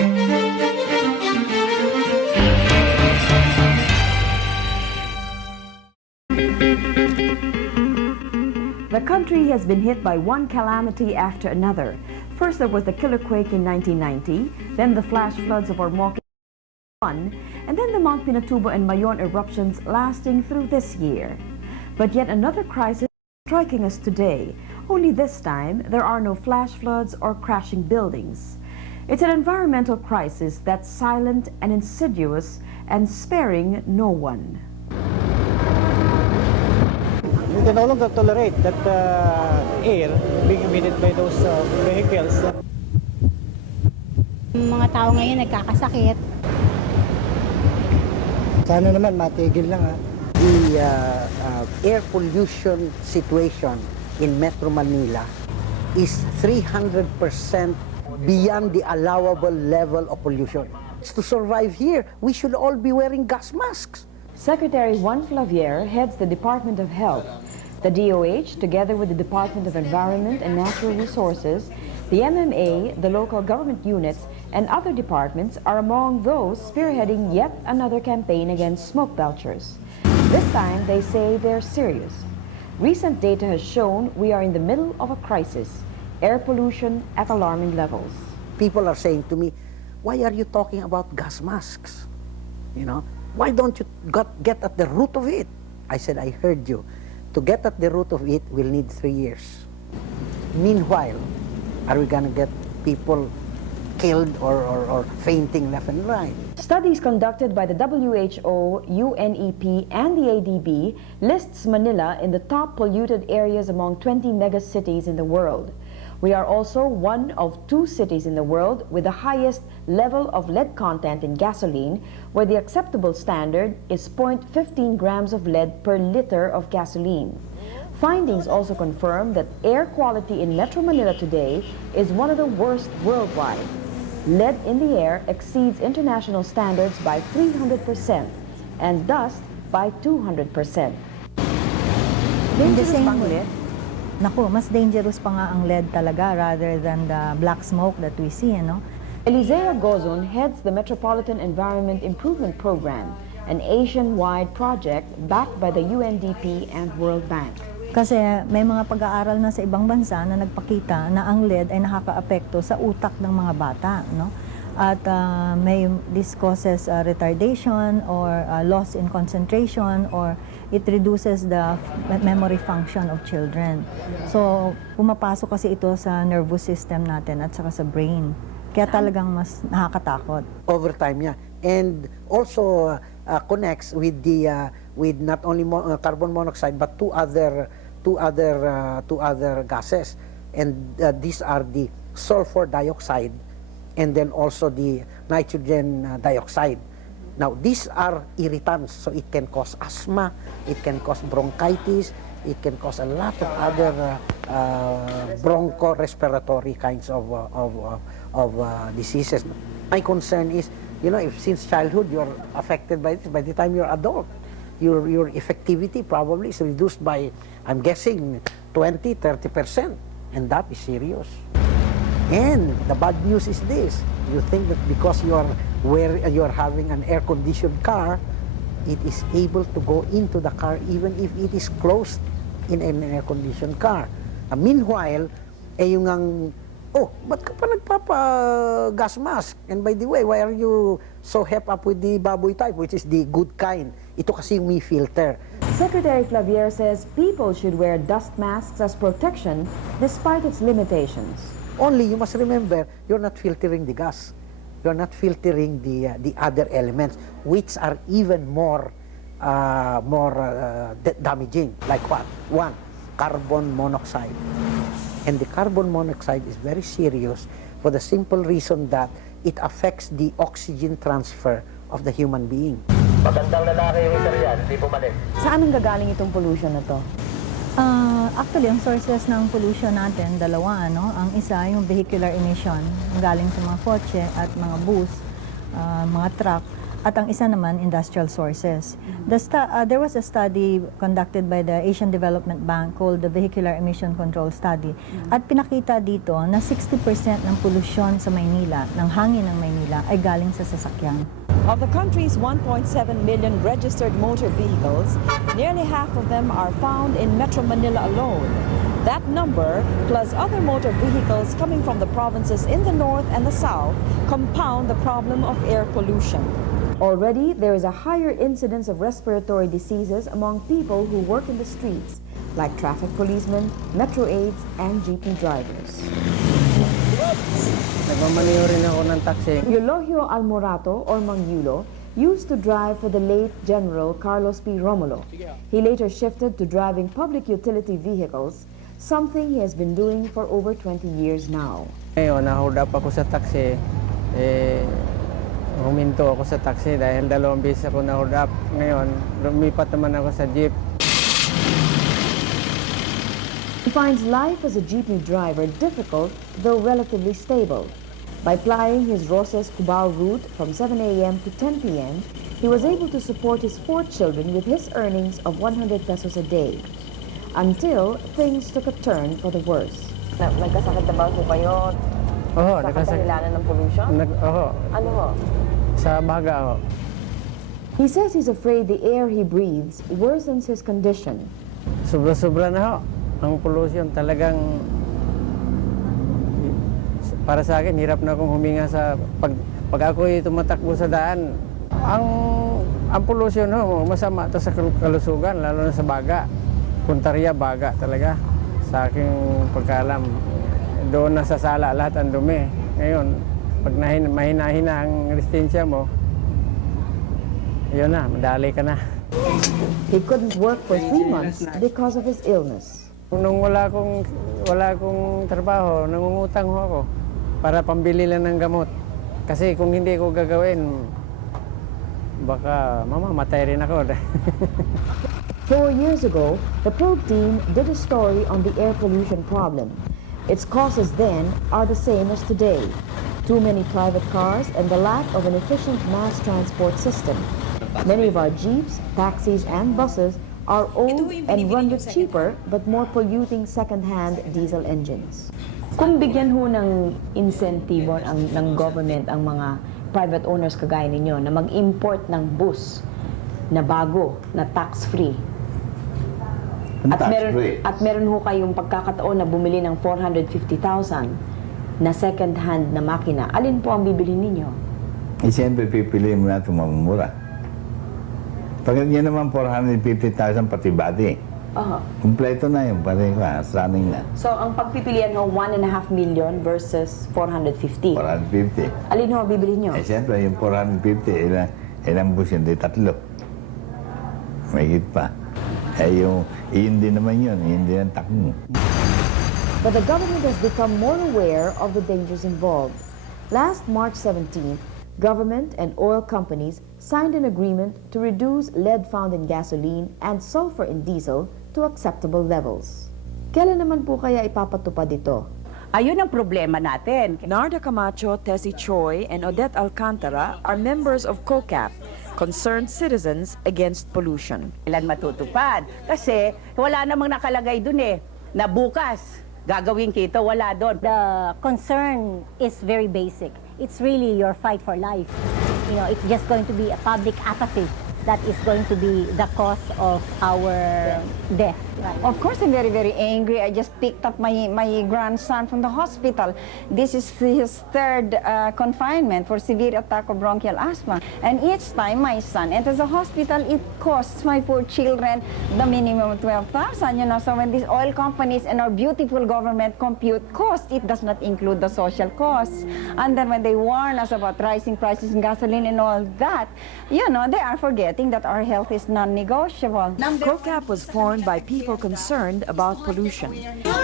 The country has been hit by one calamity after another. First there was the killer quake in 1990, then the flash floods of Ormoc in 2001, and then the Mount Pinatubo and Mayon eruptions lasting through this year. But yet another crisis is striking us today. Only this time, there are no flash floods or crashing buildings. It's an environmental crisis that's silent and insidious and sparing no one. We can no longer tolerate that air being emitted by those vehicles. Mga tao ngayon nagkakasakit. Sana naman matigil lang ha. The air pollution situation in Metro Manila is 300% beyond the allowable level of pollution. To survive here, we should all be wearing gas masks. Secretary Juan Flavier heads the Department of Health. The DOH, together with the Department of Environment and Natural Resources, the MMA, the local government units, and other departments are among those spearheading yet another campaign against smoke belchers. This time, they say they're serious. Recent data has shown we are in the middle of a crisis, air pollution at alarming levels. People are saying to me, why are you talking about gas masks? You know, why don't you get at the root of it? I said, I heard you. To get at the root of it, we'll need 3 years. Meanwhile, are we going to get people killed or fainting left and right? Studies conducted by the WHO, UNEP, and the ADB lists Manila in the top polluted areas among 20 megacities in the world. We are also one of 2 cities in the world with the highest level of lead content in gasoline, where the acceptable standard is 0.15 grams of lead per liter of gasoline. Findings also confirm that air quality in Metro Manila today is one of the worst worldwide. Lead in the air exceeds international standards by 300% and dust by 200%. Dangerous bang lead? Naku, mas dangerous pa nga ang lead talaga rather than the black smoke that we see, ano? Elisea Gozon heads the Metropolitan Environment Improvement Program, an Asian-wide project backed by the UNDP and World Bank. Kasi may mga pag-aaral na sa ibang bansa na nagpakita na ang lead ay nakakaapekto sa utak ng mga bata, no? At this causes retardation or loss in concentration, or it reduces the memory function of children. So, pumapasok kasi ito sa nervous system natin at saka sa brain. Kaya talagang mas nakakatakot. Over time, yeah. And also connects with the with not only carbon monoxide but two other gases, and these are the sulfur dioxide and then also the nitrogen dioxide. Now, these are irritants, so it can cause asthma, it can cause bronchitis, it can cause a lot of other broncho-respiratory kinds of diseases. My concern is, you know, if since childhood you're affected by this, by the time you're adult, your effectivity probably is reduced by, I'm guessing, 20–30%, and that is serious. And the bad news is this: you think that because you're having an air-conditioned car, it is able to go into the car even if it is closed in an air-conditioned car. Meanwhile, yung ba't ka pa nagpapa-gas mask? And by the way, why are you so hepped up with the baboy type, which is the good kind? Ito kasi yung may filter. Secretary Flavier says people should wear dust masks as protection despite its limitations. Only, you must remember, you're not filtering the gas. You're not filtering the other elements, which are even more damaging. Like what? One, carbon monoxide. And the carbon monoxide is very serious for the simple reason that it affects the oxygen transfer of the human being. Magandang lalaki yung isa riyan, hindi bumalik. Saan ang gagaling itong pollution na to? Actually, ang sources ng pollution natin, dalawa, no? Ang isa, yung vehicular emission, galing sa mga kotse at mga bus, mga truck. at ang isa naman industrial sources. There was a study conducted by the Asian Development Bank called the Vehicular Emission Control Study, at pinakita dito na 60% ng polusyon sa Maynila, ng hangin ng Maynila, ay galing sa sasakyan. Of the country's 1.7 million registered motor vehicles, nearly half of them are found in Metro Manila alone. That number, plus other motor vehicles coming from the provinces in the north and the south, compound the problem of air pollution. Already, there is a higher incidence of respiratory diseases among people who work in the streets, like traffic policemen, metro aides, and jeepney drivers. Nagmamaniho rin ako ng taxi. Eulogio Almorato, or Mang Yulo, used to drive for the late General Carlos P. Romulo. He later shifted to driving public utility vehicles, something he has been doing for over 20 years now. Ngayon, na-hold up ako sa taxi. Huminto ako sa taxi dahil 2 beses ako na-hold up. Ngayon, lumipat naman ako sa jeep. He finds life as a jeepney driver difficult, though relatively stable. By plying his Rosas Cubao route from 7 a.m. to 10 p.m., he was able to support his 4 children with his earnings of 100 pesos a day. Until things took a turn for the worse. Nagkasakit na ba po kayo Oo, sa kadahilanan ng pollution? Oo, Ano ho? sa baga ako. He says he's afraid the air he breathes worsens his condition. Sobra-sobra na ho. Ang pollution talagang, para sa akin, hirap na akong huminga sa pag ako'y tumatakbo sa daan. Ang pollution ho, masama ito sa kalusugan, lalo na sa baga. Puntarya, baga talaga. Sa aking pagkaalam, doon nasasala lahat ang dumi. Ngayon, pag mahina-hina ang resistensya mo, yun na, madali ka na. He couldn't work for 3 months because of his illness. Nung wala akong trabaho, nangungutang ho ako para pambili lang ng gamot. Kasi kung hindi ko gagawin, baka mamamatay rin ako. 4 years ago, the probe team did a story on the air pollution problem. Its causes then are the same as today. Too many private cars and the lack of an efficient mass transport system. Many of our jeeps, taxis, and buses are old and run with cheaper but more polluting second-hand diesel engines. Kung bigyan ho ng insentibo ng government ang mga private owners kagaya ninyo na mag-import ng bus na bago, na tax-free, at meron ho kayong pagkakataon na bumili ng 450,000 na second-hand na makina, alin po ang bibili ninyo? Siyempre, pipiliin mo na ito mamumura. Pag yan naman 450,000 pati body, kumpleto na yun, pare ko, running na. So, ang pagpipilian ho, 1.5 million versus 450. 450. Alin ho ang bibili nyo? Siyempre, yung 450, ilang bus yun, di 3. Mahigit pa. Yun din naman yun din ang takmo. But the government has become more aware of the dangers involved. Last March 17th, government and oil companies signed an agreement to reduce lead found in gasoline and sulfur in diesel to acceptable levels. Kailan naman po kaya ipapatupad ito? Ayun ang problema natin. Narda Camacho, Tessie Choi, and Odette Alcantara are members of COCAP, Concerned Citizens Against Pollution. Kailan matutupad? Kasi wala namang nakalagay dun na bukas gagawin kito, wala doon. The concern is very basic. It's really your fight for life. You know, it's just going to be a public apathy that is going to be the cause of our death. Of course, I'm very, very angry. I just picked up my grandson from the hospital. This is his 3rd confinement for severe attack of bronchial asthma. And each time my son enters the hospital, it costs my poor children the minimum of 12,000. You know, so when these oil companies and our beautiful government compute cost, it does not include the social costs. And then when they warn us about rising prices in gasoline and all that, you know, they are forgetting that our health is non-negotiable. COCAP was formed by people concerned about pollution.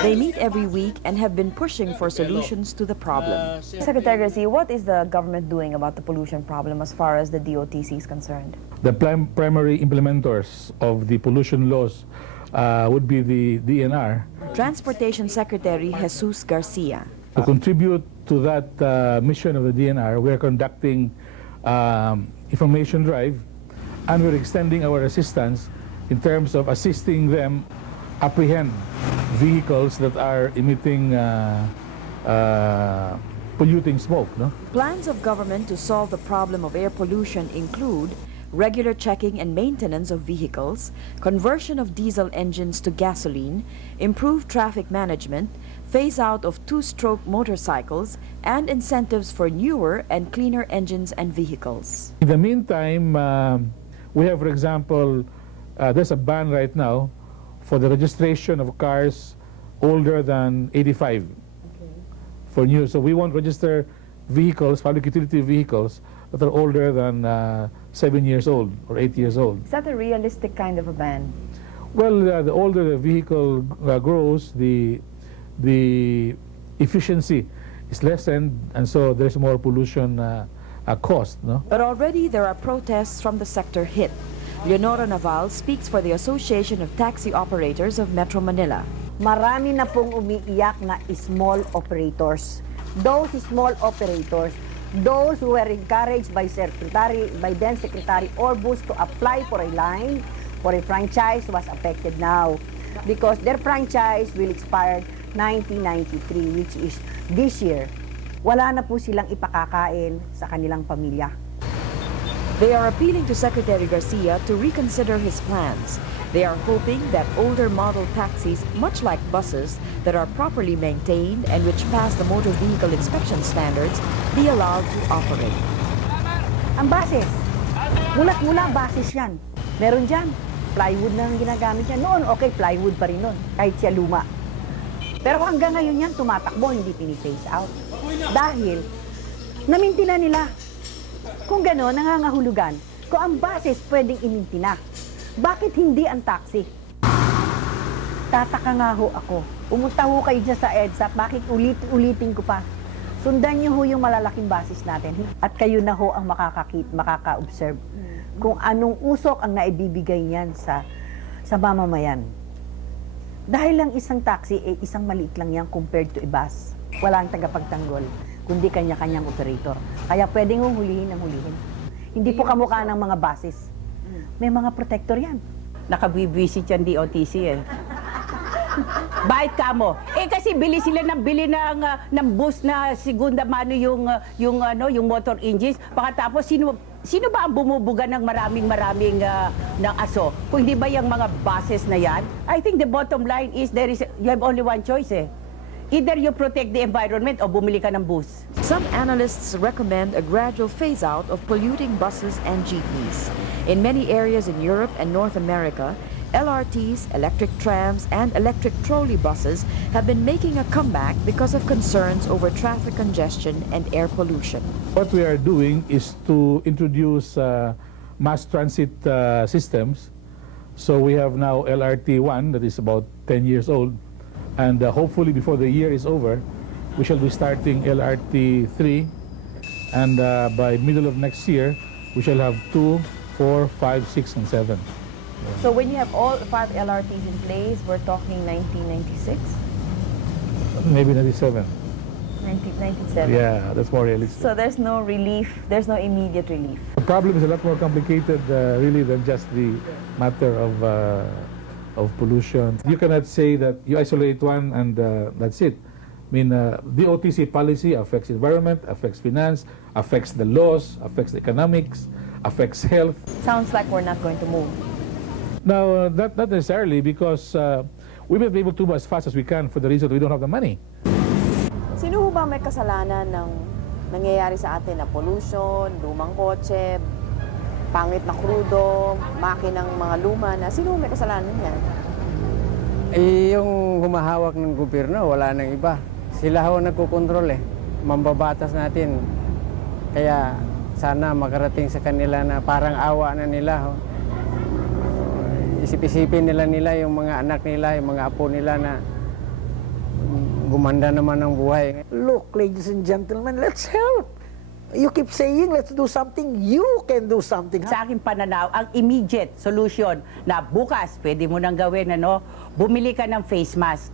They meet every week and have been pushing for solutions to the problem. Secretary Garcia, what is the government doing about the pollution problem as far as the DOTC is concerned? The primary implementers of the pollution laws would be the DNR. Transportation Secretary Jesus Garcia. To contribute to that mission of the DNR, we're conducting information drive, and we're extending our assistance in terms of assisting them apprehend vehicles that are emitting polluting smoke. No? Plans of government to solve the problem of air pollution include regular checking and maintenance of vehicles, conversion of diesel engines to gasoline, improved traffic management, phase out of two-stroke motorcycles, and incentives for newer and cleaner engines and vehicles. In the meantime, we have, for example, there's a ban right now for the registration of cars older than 85 for new. So we won't register vehicles, public utility vehicles, that are older than 7 years old or 8 years old. Is that a realistic kind of a ban? Well, the older the vehicle grows, the efficiency is lessened, and so there's more pollution cost. No? But already there are protests from the sector hit. Leonora Naval speaks for the Association of Taxi Operators of Metro Manila. Marami na pong umiiyak na small operators. Those small operators, those who were encouraged by then Secretary Orbus to apply for a line, for a franchise, was affected now because their franchise will expire 1993, which is this year. Wala na po silang ipakakain sa kanilang pamilya. They are appealing to Secretary Garcia to reconsider his plans. They are hoping that older model taxis, much like buses, that are properly maintained and which pass the motor vehicle inspection standards, be allowed to operate. Ang bases, mula bases yan. Meron dyan, plywood na ang ginagamit yan. Noon, okay, plywood pa rin noon, kahit siya luma. Pero hanggang ngayon yan, tumatakbo, hindi pini-phase out. Dahil, namintina nila. Kung gano'n, nangangahulugan, kung ang bases pwedeng imintina, bakit hindi ang taxi? Tataka nga ho ako. Pumunta ho kayo dyan sa EDSA, bakit ulitin ko pa? Sundan niyo ho yung malalaking basis natin. At kayo na ho ang makaka-observe kung anong usok ang naibibigay niyan sa mamamayan. Dahil lang isang taxi, isang maliit lang yan compared to a bus. Walang tagapagtanggol, kundi kanya-kanyang operator. Kaya pwedeng hulihin ang hulihin. Hindi po kamukha ng mga buses. May mga protector yan. Nakabibwisit yan DOTC eh. Bakit ka mo? Eh kasi bili sila ng bus na segunda mano yung motor engines. Pagkatapos sino ba ang bumubuga ng maraming ng aso? Kung hindi ba yung mga buses na yan? I think the bottom line is you have only one choice eh. Either you protect the environment o bumili ka ng bus. Some analysts recommend a gradual phase-out of polluting buses and jeepneys. In many areas in Europe and North America, LRTs, electric trams, and electric trolley buses have been making a comeback because of concerns over traffic congestion and air pollution. What we are doing is to introduce mass transit systems. So we have now LRT1 that is about 10 years old. And hopefully before the year is over, we shall be starting LRT3. And by middle of next year, we shall have 2, 4, 5, 6, and 7. So when you have all 5 LRTs in place, we're talking 1996? Maybe 97. 1997. Yeah, that's more realistic. So there's no relief, there's no immediate relief. The problem is a lot more complicated really than just the matter of pollution. You cannot say that you isolate one and that's it. I mean, the OTC policy affects environment, affects finance, affects the laws, affects the economics, affects health. Sounds like we're not going to move. Now, not necessarily, because we may be able to move as fast as we can for the reason we don't have the money. Sino ho ba may kasalanan ng nangyayari sa atin na pollution, lumang kotse, pangit na krudo, makinang mga luma na, sino may kasalanan yan? Eh, yung humahawak ng gobyerno, wala nang iba. Sila ho nagkukontrol eh. Mambabatas natin. Kaya sana makarating sa kanila na parang awa na nila. Ho. Isip-isipin nila yung mga anak nila, yung mga apo nila na gumanda naman ang buhay. Look, ladies and gentlemen, let's help. You keep saying, let's do something. You can do something. Sa aking pananaw, ang immediate solution na bukas, pwede mo nang gawin, bumili ka ng face mask.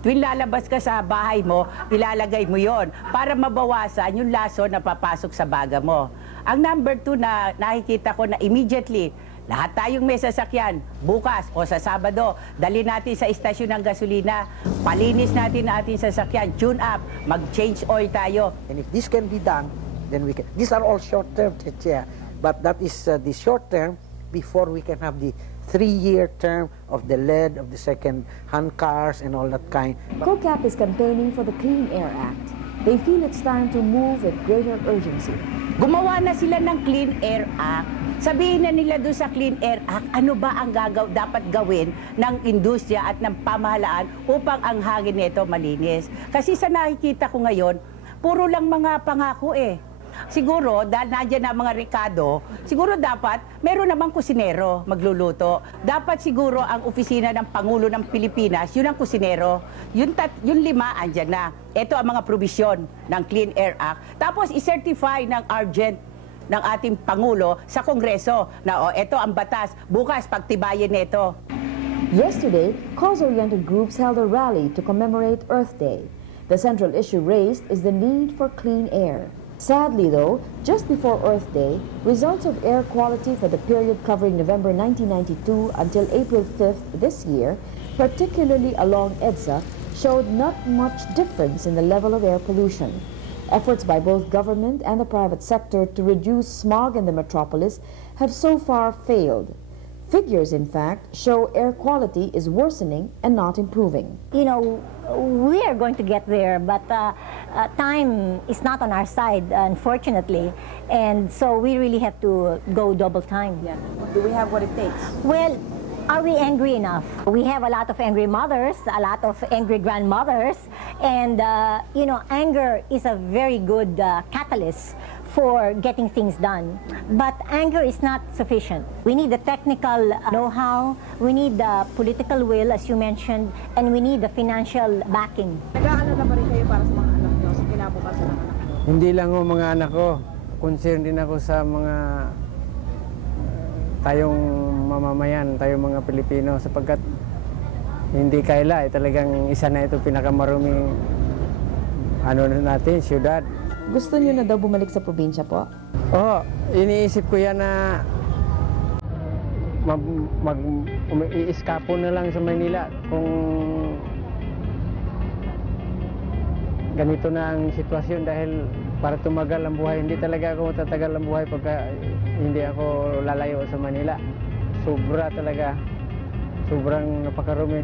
Tuwing lalabas ka sa bahay mo, ilalagay mo yon para mabawasan yung laso na papasok sa baga mo. Ang number 2 na nakikita ko na immediately, lahat tayong may sasakyan, bukas o sa Sabado, dali natin sa istasyon ng gasolina, palinis natin ang ating sasakyan, tune up, mag-change oil tayo. And if this can be done, then we can. These are all short-term, Chair. But that is the short-term before we can have the 3-year term of the lead, of the second-hand cars and all that kind. COCAP is campaigning for the Clean Air Act. They feel it's time to move with greater urgency. Gumawa na sila ng Clean Air Act. Sabihin na nila doon sa Clean Air Act, ano ba ang dapat gawin ng industriya at ng pamahalaan upang ang hangin nito malinis. Kasi sa nakikita ko ngayon, puro lang mga pangako eh. Siguro, dahil nandiyan na mga Ricardo, siguro dapat meron namang kusinero magluluto. Dapat siguro ang opisina ng Pangulo ng Pilipinas, yun ang kusinero. Yung 5, andyan na. Ito ang mga probisyon ng Clean Air Act. Tapos i-certify ng urgent ng ating Pangulo sa Kongreso na ito ang batas, bukas pagtibayin nito. Yesterday, cause-oriented groups held a rally to commemorate Earth Day. The central issue raised is the need for clean air. Sadly, though, just before Earth Day, results of air quality for the period covering November 1992 until April 5th this year, particularly along EDSA, showed not much difference in the level of air pollution. Efforts by both government and the private sector to reduce smog in the metropolis have so far failed. Figures, in fact, show air quality is worsening and not improving. You know, we are going to get there, but time is not on our side, unfortunately. And so we really have to go double time. Yeah. Do we have what it takes? Well, are we angry enough? We have a lot of angry mothers, a lot of angry grandmothers, and you know, anger is a very good catalyst for getting things done. But anger is not sufficient. We need the technical know-how, we need the political will, as you mentioned, and we need the financial backing. Nag-aalala ba rin kayo para sa mga anak nyo, sa kinabukasan ng anak nyo? Hindi lang ho mga anak ko, concerned din ako sa mga tayong mamamayan, tayong mga Pilipino, sapagkat hindi kaila, talagang isa na ito pinakamaruming natin, syudad. Gusto niyo na daw bumalik sa probinsya po? Oo, iniisip ko yan na i-eskapo na lang sa Manila kung ganito na ang sitwasyon, dahil para tumagal ang buhay. Hindi talaga ako tatagal ang buhay pagka hindi ako lalayo sa Manila. Sobra talaga, sobrang napakarumi.